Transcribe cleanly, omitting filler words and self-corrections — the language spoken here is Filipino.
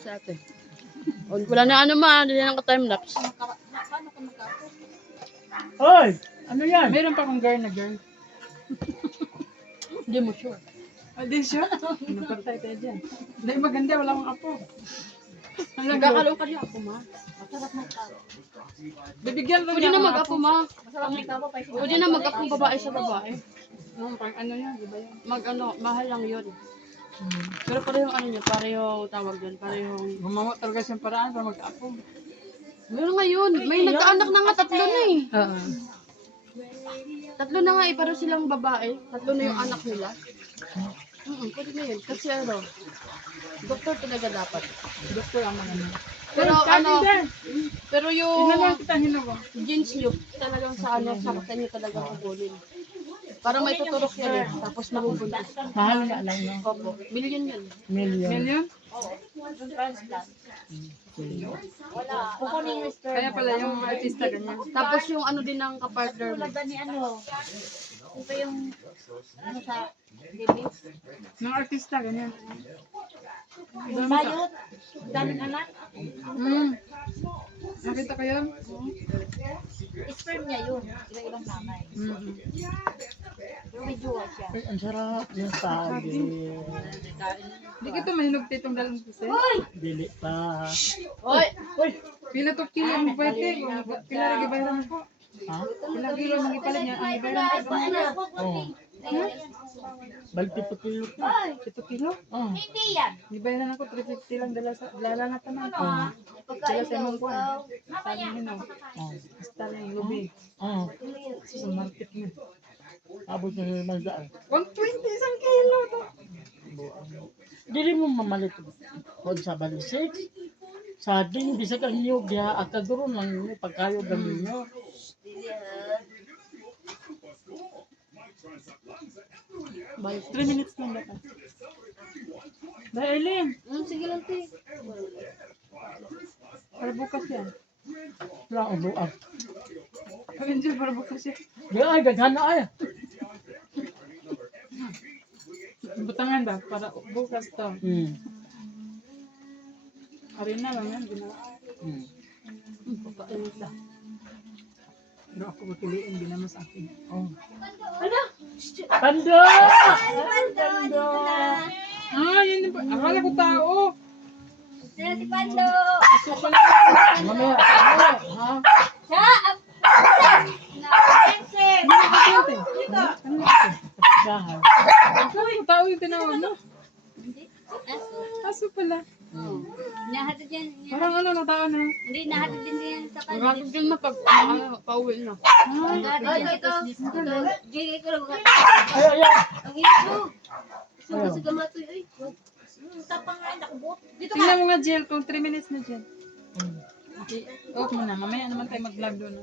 sa ate. Wala na ano ma, hindi na ka-timelapse. Paano ka mag-apo? Hoy! Ano yan? Meron pa akong girl na girl. Hindi mo sure. Di siya? Ano pa tayo dyan? Hindi maganda, wala akong apo. Nagkakalaw ka niya ako ma. Masarap ng tao. Bibigyan ko Pwede niya na akong mag-apo apo. ma. Masarap ng tao pa. Pwede na mag-apong babae sa babae. No, pang ano yan, di ba yan? Mag-ano, mahal lang yun. Pero parehong ano niya, parehong tawag doon, parehong... Gumawa talaga siyang paraan para mag-apo. Meron ngayon, may nagkaanak na nga 3 na eh. Oo. 3 na nga eh, pero silang babae. 3 na yung anak nila. Pwede na yun. Kasi ano, doktor talaga dapat. Doktor ang mga ano. Pero ano, pero yung Inalang kita hinuwa. jeans nyo, talagang sa ano, sa kanya talaga kukunin. Parang may tuturok yan eh, tapos mabubuntis. Mahal nga lang no? Opo, million yan. Million. Million? Yung transplant. Wala. Kukunin yung sperm. Kaya pala yung artista ganyan. Tapos yung ano din ng kapartner mo. Tulad ba ni ano? Ito yung ano sa baby? Ng artista ganyan. Yung bayot. Daming anak. Nakita ko yun? Sperm niya yun. Iba-ibang nanay. Yung may dual siya. Ay, ang sarap yung sabi. Hindi kita mahinog titong dalang pise. Dili pa. Hoy! Uy! Pila to kilo ang pwede. Pila lagi bayaran ko. Ha? Pila kilo ang ipalit niya. Ang bayaran ko. Oo. Balti pa kilo ko. 7 kilo? Oo. Hindi yan. Gibayaran ako 350 lang dala na tanan. Sila sa imong kuwan. Sabi nino. Oo. Basta lang yung lubi. Oo. Sa market niya. Abot na sa magdaan. 120 isang kilo to. Dili mo mamalit kung sa balisik. Sa ating bisa kang niyog diha akaguro lang pagkayo gamin nyo. 3 minutes lang dapat. Dahil Eileen, Sige lang, te. para bukas yan. Wala ang buang. Enjoy para bukas yan. Di ay, gagana ay. Butangan daw para bukas to. Arena lang yan, ginawa. Papainit lang. Pero ako pipiliin, di naman sa akin. Oh. Ano? Pando! Ah, yun yung akala ko tao. Sila si Pando. Mamaya, mamaya, ha? Siya! Sensei! Ano ito? Bahay. Akala ko tao yung tinawag mo. Aso pala. Nahatid yan. Parang ano na tao na. Hindi, nahatid din yan sa kanya. Maratag din mapag pauwi na. Jigay ko lang. Ay, ay, ay. Ang ito. Suga sa gamatoy. Ay, tapang nga, nakubot. Dito ka. Tingnan mo nga, Jill, kung 3 minutes na dyan. Okay, off mo na. Mamaya naman tayo mag-vlog doon.